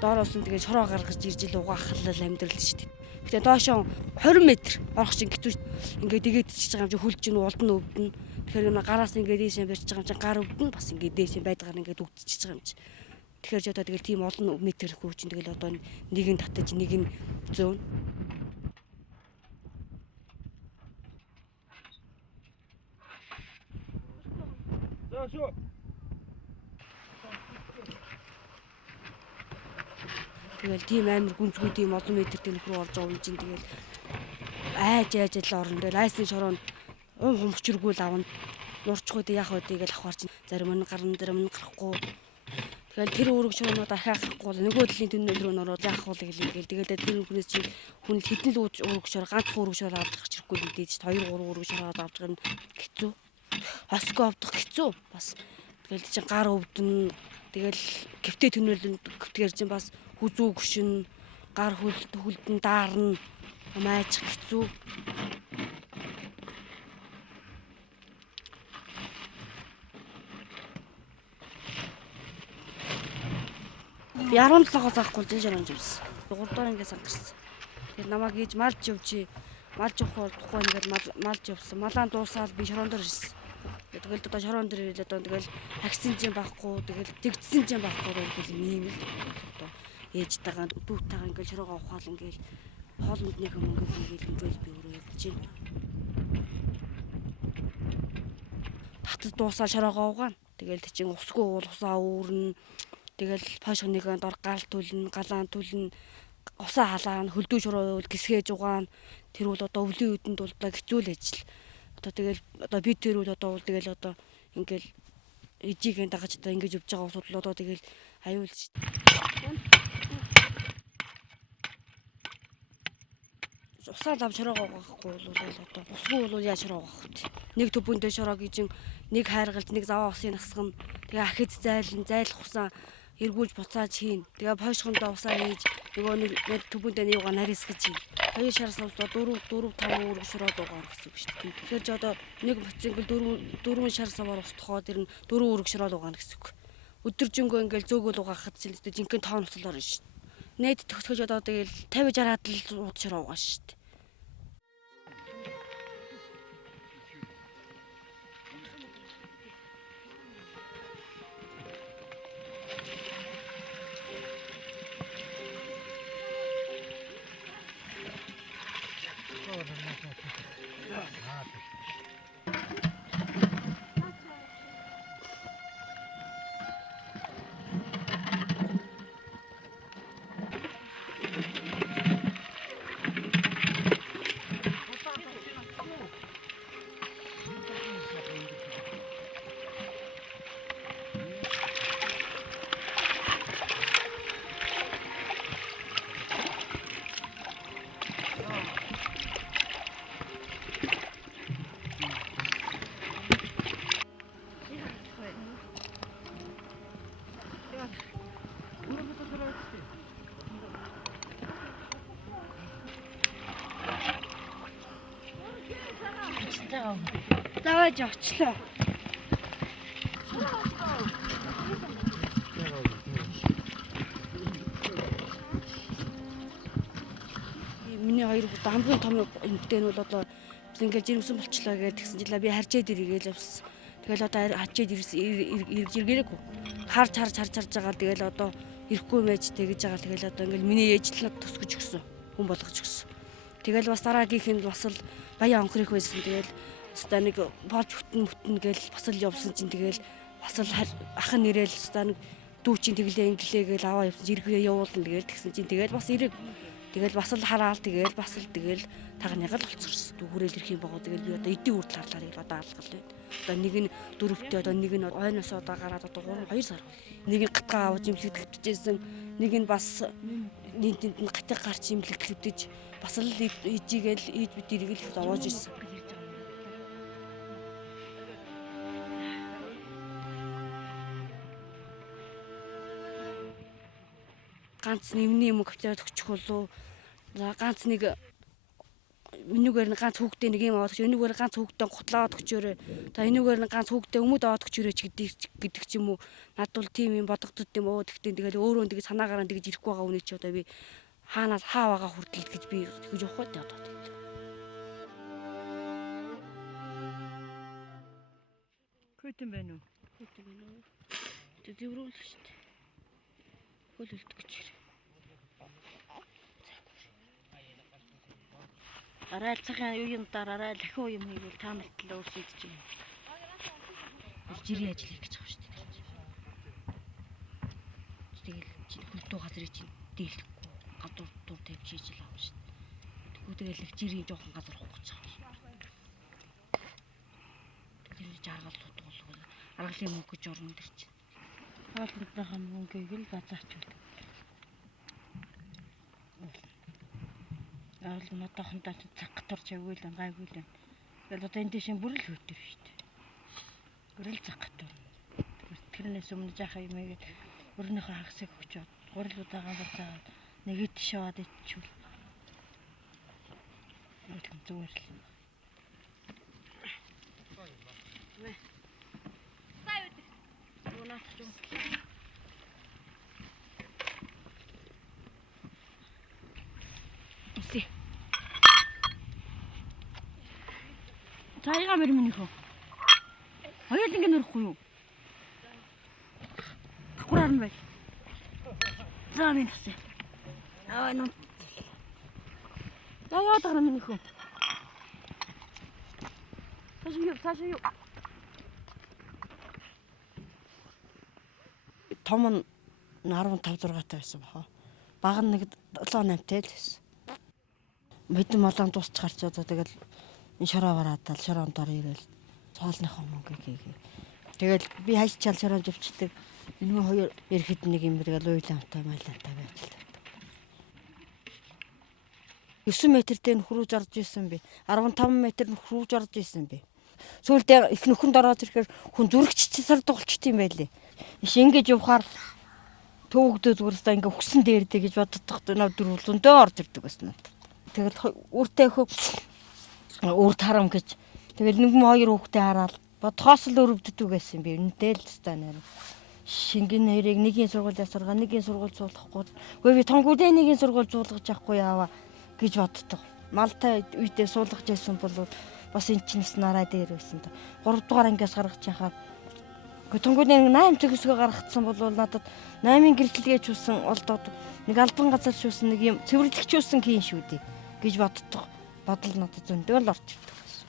доороос нь тэгээ шороо гаргаж ирж ил угаахлал амьдрал шүү дээ. Гэтэ доошоо 20 м орох чинь хэцүү. Ингээд тэгээд чиж байгаа юм чи хөлж ин улд нь өвдөн. Тэгэхээр энэ гараас ингээд дээшээ барьж байгаа юм чи гар өвдөн бас ингээд дээшээ байдгаар ингээд үгдчихэж байгаа юм чи. Тэгэхээр ч одоо тэгэл тийм олон метр хүү чинь тэгэл одоо нэг нь татаж нэг нь зөөн. За шүү. Тэгэл тийм амар гүнзгий тийм олон метртэй нөхөр орж байгаа юм чинь тэгэл айж л орно. Тэгэл айсын шороо хумчиргүй л авна. Нурчгүй дээ яах вэ гэж авахар чинь зарим нь гарна зарим нь гарахгүй. Тэгэл тэр үүрэг шорооноо дахиахгүй нөгөө дэлхийн түнэл рүү нөрөө яах вэ гэлээ. Тэгэл тэр хүнээс чинь хүн хэдэн л үүрэг шороо ганц үүрэг шороо авах хэрэггүй л дээ. 2 3 үүрэг шороо авах нь хэцүү. Хоско авах хэцүү бас. Тэгэл чинь гар өвдөн. Тэгэл гэвтээ түнэл гэвтгээр чинь бас хүзүү гүшин гар хөлдөн даарна. Майж хэцүү. Би 17-оос авахгүй л жишээ онжимс. 3 дахь ингээс ангарсан. Тэгээд намайг хийж малж явчих. Малж явах тухайн ингээд малж явсан. Малаа дуусаад би шороон дээр ирсэн. Тэгэл одоо шороон дээр ирэл одоо тэгэл агсын чинь байхгүй. Тэгэл тэгдсэн чинь байхгүй гэвэл ийм л одоо ээжтэйгээ дүүтэйгээ ингээд шороогоо ухаал ингээд хоолнд нэг юм ингээд хэмжүүл би өөрөө явж байна. Татад дуусаа шороогоо угаана. Тэгэл чинь усгүй уул усаа үүрнэ. Тэгэл пошгоныг дор гал түлэн, галаан түлэн, усаа халаана, хөлдөө шороо гисгээж угаана. Тэр бол одоо өвлийн үдэнд бол хэцүү л ажил. Одоо тэгэл одоо би тэр үл одоо тэгэл одоо ингээл ижигийн дагаж одоо ингэж явж байгаа усуд л одоо тэгэл аюулж шүү дээ. Усаа лав шороогоо угаахгүй бол одоо усгүй бол яаж шороо угаах вэ? Нэг төбөндөө шороо гэж нэг хайргалж нэг заваа усын насгана. Тэгээ ахиц зайлах усаа эргүүлж буцааж хийн. Тэгээ пошгондоо усаа хийж нөгөө нэг төбөндөө нэг угаа нарийс гэж хийн. 2 шараас усаа 4 5 үүрэг шороо угаана гэсэн үг шүү дээ. Тэгэхээр ч одоо нэг буцын ингээл 4 шар саваар устгахоо тэр нь 4 үүрэг шороо угаана гэсэн үг. Өдөржингөө ингээл зөөгөл угаахад чинь жинхэнэ тоон уцлаар нь шүү дээ. Найд төгсгөж одоо тэгэл 50 60-аад л ууд шороо угаана шүү дээ. Давай очлоо. Миний хоёр хамгийн том эмэгтэй нь бол одоо ингээл жирэмсэн болчлоо гэж тэгсэн жилаа би харжээд иргээл явсан. Тэгэл одоо хачээд ирж иргээрээгүй. Харж байгаа тэгэл одоо ирэхгүй байж тэгэж байгаа тэгэл одоо ингээл миний ээж л төсгөж өгсөн. Хүн болгож өгсөн. Тэгэл бас дараагийнх нь бас л баян онхор их байсан. Тэгэл ста нэг болж хөтөн гээл бас л явсан чинь тэгэл бас л ах нь ирээл ста нэг дүү чинь тэглээ инглээ гээл аваа явсан иргээ явуулна гээл тэгсэн чинь тэгэл бас ирэг тэгэл бас л хараал тэгэл бас л тэгэл тагныг л олцорсон. Дүүгүрэл ирэх юм байгаа тэгэл би одоо эдийн үрдэл харлаар ил одоо алгал байна. Одоо нэг нь дөрөвтэй одоо нэг нь ойноос одоо гараад одоо 2 сар. Нэг нь гатгаа авч имлэгдэжсэн. Нэг нь бас нийтэнд нь гатыг гарч имлэгдэж бас л ижигээл ээж бид иргэл зовоож ирсэн. Ганц нэмний юм капитал өгчих болов. За ганц нэг энүүгээр нь ганц хүүхдээ нэг юм аваад өгч, энүүгээр ганц хүүхдээ гутлаад өгчөөрэй. За энүүгээр нь ганц хүүхдээ өмд аваад өгчөөрэй гэдэг ч юм уу. Над бол тийм юм бодогдод юм уу. Тэгтээ тэгэл өөрөө тэгж санаагаараа тэгж ирэхгүй байгаа үнийг чи одоо би хаанаас хаа байгаа хүртэл гэж би тэгж явах гэдэг одоо. Хөтөн байна уу? Хөтөн байна уу? Тэг зэврүүл шүү дээ. Хөл үлдэх гэж хэрэг. Арай цагаан үеийн дараа дахин юм хийвэл та нарт л өөрсөйдж юм. Жирийн ажил хийх гэж байгаа шүү дээ. Тэгэл хөлтөө газрыг чинь дийлдэхгүй гадуур дуур тавьж хийж л авах шүү дээ. Тэгвэл тэгэл их жирийн жоохон газар ухах гэж байгаа юм. Тэгэл жаргал тутгуул аргалын мөнгө гэж орно дэр чинь. Хоолныхаа мөнгийг л базаачвал. Аавал надад цаг турч явгүй л гайгүй л. Тэгэл одоо энэ дэшин бүрэл хөтөр шүү дээ. Бүрэл цаг тур. Тэрнээс өмнө жахаа юм гээд өрнөөхөө хагсыг өгчөөд гурил удаага бацаад нэгэд шаваад ичвэл. Өтгөн зүгээр л. Сая үдэ. Унаах юм. Үсэ. Цайгаа мэр минийхөө. Хоёул ингэ нөрөхгүй юу? Гураар нь бай. За минь үсэ. Аа нөө. Яа яа минийхөө. Цааш юу. Том нь 15 6 таа байсан баха. Баг нь нэг 7 8 тай л байсан. Мэдэн молоон дуусч гарч одоо тэгэл энэ шороо вараадал шороон дор ирээл цоолныхоо мөнгө хийгээ. Тэгэл би хайчаал шороон живчдэг. Энэ хоёр ирэхэд нэг юм тэгэл уйлаамтай майлантай байж л. 9 метртэй нөхрүүж орж исэн би. 15 метр нөхрүүж орж исэн би. Сүүлдээ их нөхөнд ороод ирэхээр хүн зүрхч сардуулчт юм байлээ. Иш ингэж явахаар төвөгдөө зүгээрээ ингээ өгсөн дээрдэ гэж боддог. Нав дөрвөл зөндөө орж ирдэг байсан надад. Тэгэл үртэй хөө үр тарам гэж. Тэгэл нэг хоёр хүүхдээ хараад бодхоос л өрөвддөг байсан би. Үнэтэй л тастаа нэр. Шингэн нэрийг нэгийн сургуулиас сургаа, нэгийн сургууль зуулгахгүй. Гэхдээ би тонгуудын нэгийн сургууль зуулгаж явахгүй яава гэж боддог. Малтай үедээ суулгаж байсан бол бас эн чинс нараа дээр байсан та. 3 дугаар ангиас гаргаж яхаа. Гэхдээ тонгуудын 8 төгсгөө гаргацсан бол надад 8-ын гэрчлэгээч үсэн олдоод нэг албан газар шүүсэн нэг юм цэвэрлэгч үсэн хийн шүү дээ гэж боддог. Бодол надад зөндөө л орж ирдэг байсан.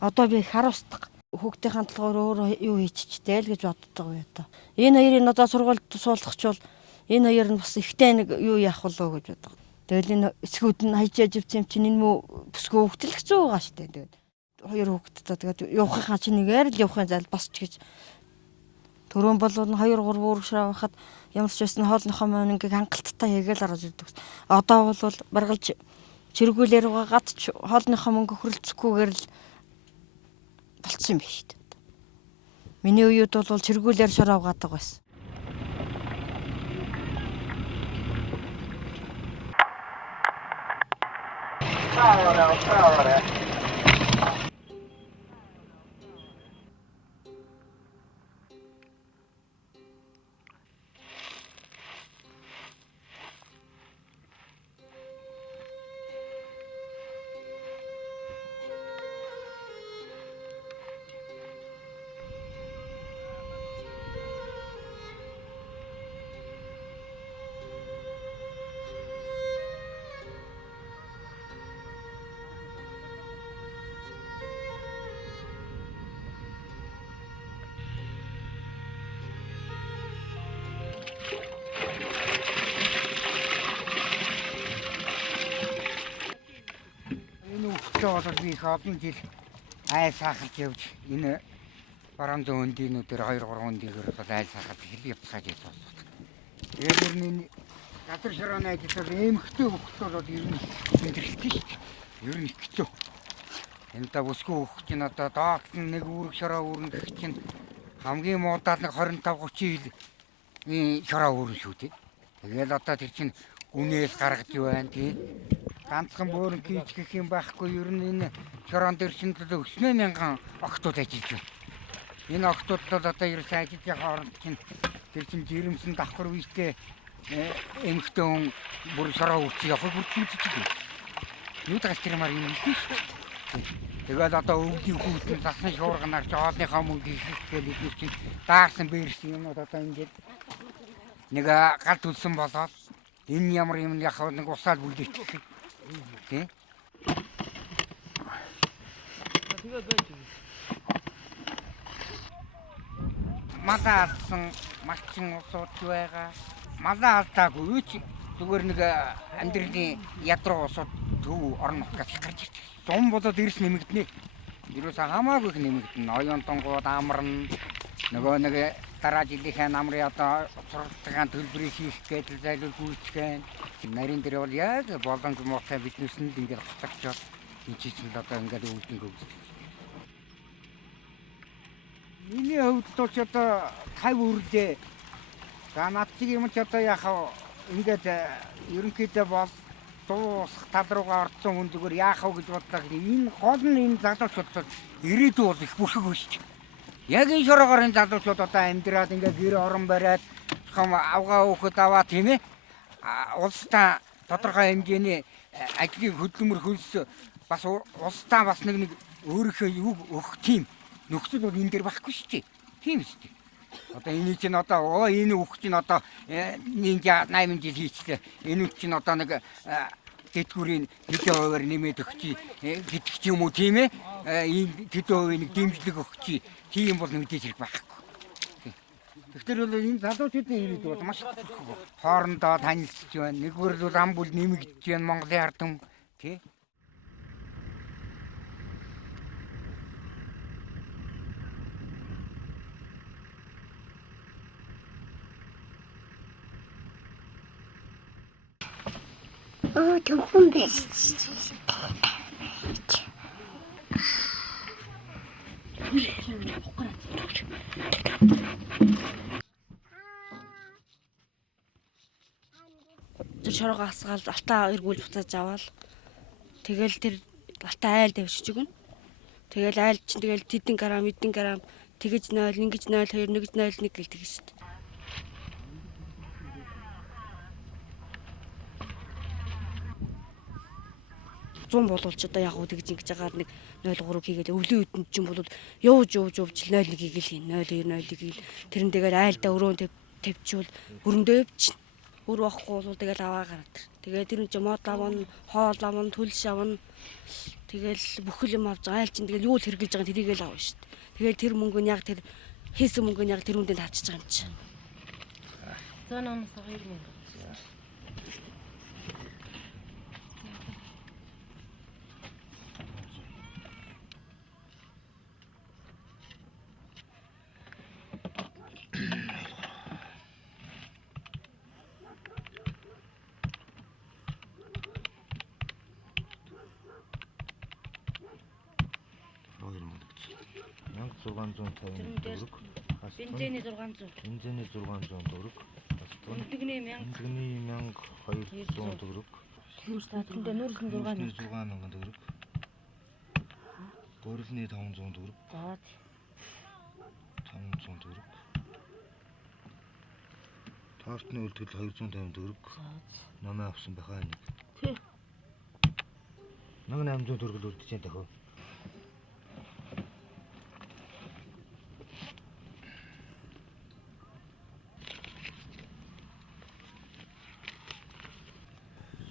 Одоо би харуулдаг. Хүүхдийн хандлагаар өөрөө юу хийчихтэй л гэж боддог бай та. Энэ хоёрын одоо сургуульд суулгахчвал энэ хоёр нь бас ихтэй нэг юу яах болоо гэж боддог. Тэгэл энэ эсгүүд нь хайжяаж ивц юм чинь энэ мө бүсгүй хөвгтлэгцэн байгаа штэ. Тэгээд хоёр хүүхдтэй тэгээд явахынхаа чинь нэгээр л явахын зал басч гэж төрөн бол 2 3 ууршраа байхад ямар ч байсан хоолныхоо мөнгөийг хангалттай хийгээл орж ирдэг. Одоо бол баргалж чиргүүлээр гадч хоолныхоо мөнгө хөрөлцөхгүйгээр л болцсон юм биш үү? Миний үед бол чиргүүлээр шороо угаадаг байсан. Болоод би их олон жил айл сахарч явж энэ баруун зүүн өндийнүүдээр 2 3 өндийгээр бол айл сахарч хэл явцгааж байсан. Тэгээд энэ газар шорооны ажил эмхтэй хөвгт бол ер нь мэдрэлтэй шүү дээ. Ер нь хэцүү. Энэ та бүсгүй хөвгт чинь одоо доолт нэг үүрэг шороо үүрэн гэх чинь хамгийн муудаад нэг 25 30 жил шороо үүрэн шүү дээ. Тэгээд одоо тэр чинь гүнээс гаргаж байна тий. ганцхан бөөрн кийч гэх юм байхгүй ер нь энэ шорон дээр чинь одоо 90000 охтууд ажиллаж байна. Энэ охтуудад одоо ерөөсөө ажиллаж байгаа оронд чинь тэр чинь жирэмсэн давхар үедээ эмхтэн хүн бүр шороо үрч явах бүрдүүлж байгаа. Юу дааш тэр маар юм хэлсэн шүү дээ. Тэгээд одоо өвдийн хүүтэн засан шуурганаар жоолныхоо мөнгө хийх гээл эдгээр чинь даарсан бэрсэн юмнууд одоо ингээд нэг гал төлсөн болоод энэ ямар юм яг нэг усаад бүлдээчих. Тий? Малаалсан малчин усууд байгаа. Малаа алдаагүй ч зүгээр нэг амьдралын ядруу усууд төв орно гэж гарч ирж байна. Зум болоод ирс нэмэгдэнэ. Юуса хамаагүй нэмэгдэнэ. Оюун тонгууд амарна. Нөгөө нэг дараа жилийнхээ намрын одоо сургалтын төлбөрийг хийх гэж зайлуул гүйцэтгэн. Нарийн дээр бол яг боломж муутай биднээс нь ингээд гоцогчод энэ чинь одоо ингээд өвдөнгөө үздэг. Миний хувьд ч одоо 50 үрлээ. За над шиг юм ч одоо яхаа ингээд ерөнхийдөө бол дуусах тал руугаа орсон хүн зүгээр яах вэ гэж бодлоо. Энэ гол нь энэ залуучуудад ирээдүй бол их бүрхэг өсч. Яг энэ шороогоор энэ залуучууд одоо амьдраад ингээд гэр орон бариад хам авгаа өөхөд аваа тийм ээ. Улстай тодорхой хэмжээний ажлыг хөдөлмөр хөлс бас улстай бас нэг өөрийнхөө юу өгөх тийм нөхцөл бол энэ дээр байхгүй шүү дээ. Тийм шүү дээ. Одоо энэ чинь одоо энэ үг чинь одоо 80 жил хийчихлээ. Энэ үг чинь одоо нэг тэтгэврийн 1% нэмээд өгчий гэдэг ч юм уу тийм ээ. Энэ тэтгэврийн нэг дэмжлэг өгчий. Тийм бол мэдээж хэрэг байхгүй. Тэгэхээр бол энэ залуучуудын ирээд бол маш хоорондоо танилцж байна. Нэгвэр бол ам бүл нэмэгдэж байна Монголын ард түмэн тий. Tökum best. Тэр шороо асгаал алтаа эргүүлж буцааж аваад тэгэл тэр алтаа айл давшиж өгнө. Тэгэл айл чинь тэгэл тэдэн грамм тэгэж 0 ингэж 0 2 нэгж 0 1 гэл тэгэж шүү дээ. Зум болвол ч одоо яг уу тэгж ингэж агаар нэг 0.3 хийгээл өвлийн үдэнд ч юм бол явж 0.1 хийгээл хийн 0.2 0.1 хийгээл тэрэн тэгээд айлдаа өрөөн тавьчвал өрөндөө явчих. Өр واخхгүй бол тэгэл аваа гараад. Тэгээд тэр нь ч мод авна, хоол авна, төлш авна. Тэгэл бүхэл юм авч айл чинь тэгэл юу л хэрглэж байгаа тэрийг л авна шүү дээ. Тэгээд тэр мөнгө нь яг тэр хийсэн мөнгө нь яг тэр үндэ тавьчих байгаа юм чи. Зөөнөөс 2000. Бензиний 600. Бензиний 600 төгрөг. Өндөгний 1000. Өндөгний 1200 төгрөг. Тэндээ нүүрсэн 6000. 6000 төгрөг. Гурилны 500 төгрөг. За. 500 төгрөг. Тортны үлдэл 250 төгрөг. Намаа авсан байхаа нэг. Тий. 1800 төгрөг л үлдэж байна дахиад.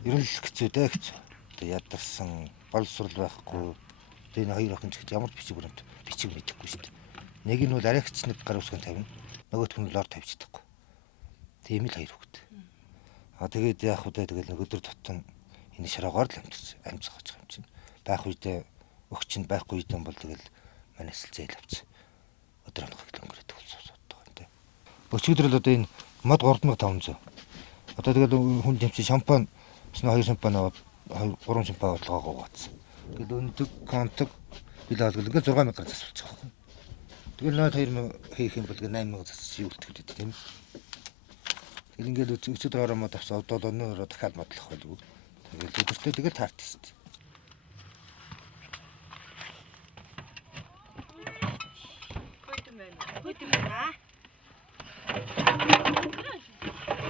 Ерөнхийдөө хэцүү дээ хэцүү. Тэгээ ядарсан боловсрол байхгүй. Тэгээ хоёр охин ч гэж ямар бичиг баримт бичиг мэдэхгүй шүү дээ. Нэг нь бол арайгч нэг гар усгын тавина. Нөгөөх нь лор тавьчихдаг. Тийм л хоёр хүүхэд. Тэгээд яах вэ тэгэл өдөр тутам энэ шароогоор л амьцгаж байгаа юм чинь. Байх үедээ өгч нь байхгүй үедээ бол тэгэл манайс л зээл авч. Өдөр хоног өнгөрөөд болсоод байгаа юм дээ. Өчигдөр л одоо энэ мод 3500. Одоо тэгэл хүн тэмцээ шампань 2 шампань аваад 3 шампань бодлогоо гоогоцсон. Тэгэл өндөг контог бил алгал ингээд 6000 гарч асуулж байгаа юм. Тэгэл 2000 хийх юм бол 8000 засч юу үлдэхэд тийм. Тэгэл ингээд өчигдөр ороо мод авсан одоо өнөөрөө дахиад модлох болов. Тэгэл өдөртөө тэгэл таарт шүү дээ. Көтөн байна уу? Хөт юм байна.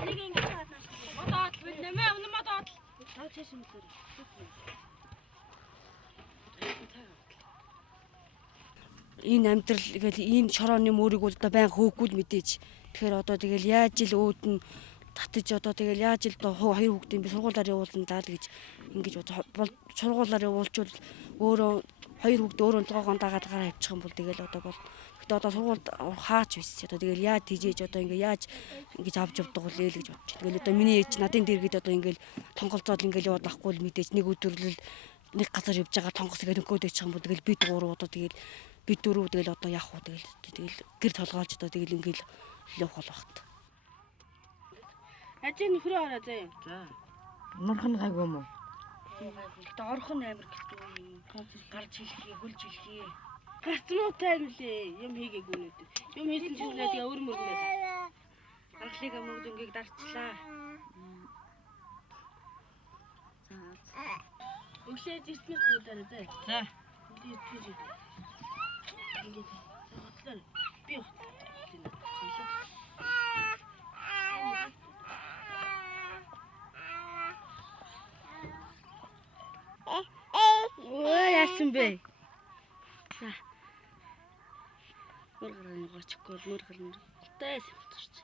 Нэг ингэж хаднаа. Модоод бид нэмээ өнө модоод. Таа чэш юм дээр. Энэ амьдрал тэгэл энэ шорооны мөрийг бол одоо байнга хөөггүй л мэдээж. Тэгэхээр одоо тэгэл яаж ил өөдөн татаж одоо тэгэл яаж ил одоо хоёр хүүхдийн би сургуулаар явуулна даа л гэж ингэж бол сургуулаар явуулчвал өөрөө хоёр хүүхдээ өөрөө толгоогоо дагаад гараа авчих юм бол тэгэл одоо бол гэхдээ одоо сургуульд хаач биш одоо тэгэл яаж тийжээж одоо ингээ яаж ингэж авч явдаг вэ л гэж бодчих. Тэгэл одоо миний ээж надын дэргэд одоо ингээл тонголцоод ингээл яваад байхгүй л мэдээж нэг өдөрлөл нэг газар явж байгаа тонгос игээд өнгөөд очих юм бол тэгэл бид гурав одоо тэгэл бид дөрөв тэгэл одоо яах вэ тэгэл гэр толгоолж одоо тэгэл ингээл явах бол багт. Ажийн нөхрөө хараа заа юм. За. Нурхан гайгүй юм уу? Гэтэ орхон амар хэцүү юм. Гарч хэлхий, хөлж хэлхий. Гарцнуутай юм лээ. Юм хийгээгүй нүд. Юм хийсэн чинь тэгээ өөр мөрнөө. Анхлыг мөнгө зөнгийг дарчлаа. За. Өглөө зэртмэр дуудаарай заа. За. Өглөө тэр. Ингээд хотлоо. Би хотлоо. Ой яасан бэ? За. Мөр гарны гоочгүй мөр гарны. Тайс болчихч.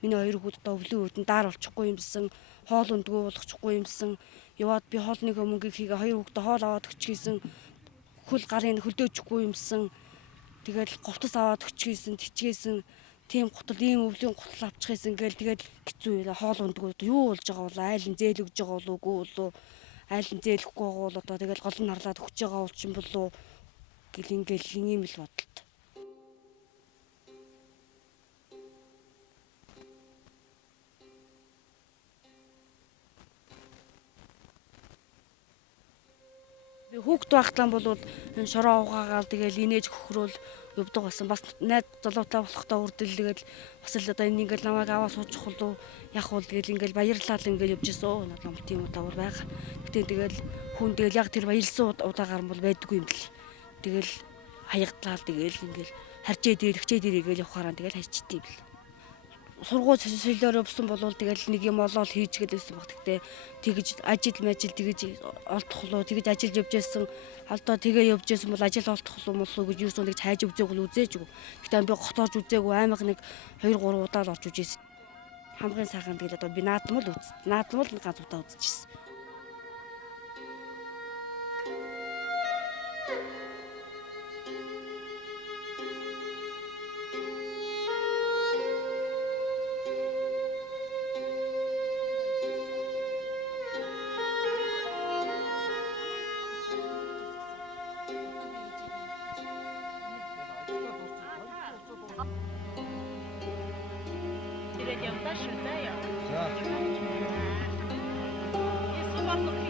Миний хоёр хүүхэд одоо өвлийн үүдэн даар болчихгүй юмсан, хоол ундгүй болгочихгүй юмсан. Яваад би хоолны мөнгийг хийгээ хоёр хүүхдээ хоол аваад өгчихсэн. Хөл гарын хөлдөөчихгүй юмсан. Тэгэл говтос аваад өгчихсэн, тичгээсэн. Тийм гутал, ийм өвлийн гутал авчихсан гээл тэгэл хэцүү хоол ундгүй юу болж байгаа бол айл нь зээл өгж байгаа болов уу үгүй болов. Айл нь зээлэхгүй байгаа бол одоо тэгэл гол нь харлаад өгч байгаа бол ч юм болов гэл ингээл ийм л бодолтой. Хүүхд багтлан бол энэ шороо угаагаал тэгэл инээж хөхрөөл явдаг байсан. Бас найз залуутай болохдоо үрдэл тэгэл бас л одоо энэ ингээл намайг аваа суучих болов яах вэ тэгэл ингээл баярлалаа ингээл явж ирсэн. Намт тийм удаа бол байгаа. Гэтэ тэгэл хүн тэгэл яг тэр баярлсан удаагаар бол байдгүй юм л. Тэгэл хаягдлаа тэгэл ингээл харжээ дээрхчээ дээргээл явахаараа тэгэл хайчдээ юм л. Сургууль солиороо явсан болвол тэгэл нэг юм олоод хийж гэлээсэн баг. Тэгтээ тэгж ажил тэгж олдох луу тэгж ажиллаж явж байсан. Алдаа тэгээ явж байсан бол ажил олдох луу мөн гэж юусэн тэгж хайж үзээг л үзээжгүй. Гэтэ би готоож үзээгүй аймаг нэг 2 3 удаа л орж үзсэн. Хамгийн сайхан тэгэл одоо би наадмал ганц удаа үзчихсэн. Тэгээд явдаа шүү заа яа. За. Эсвэл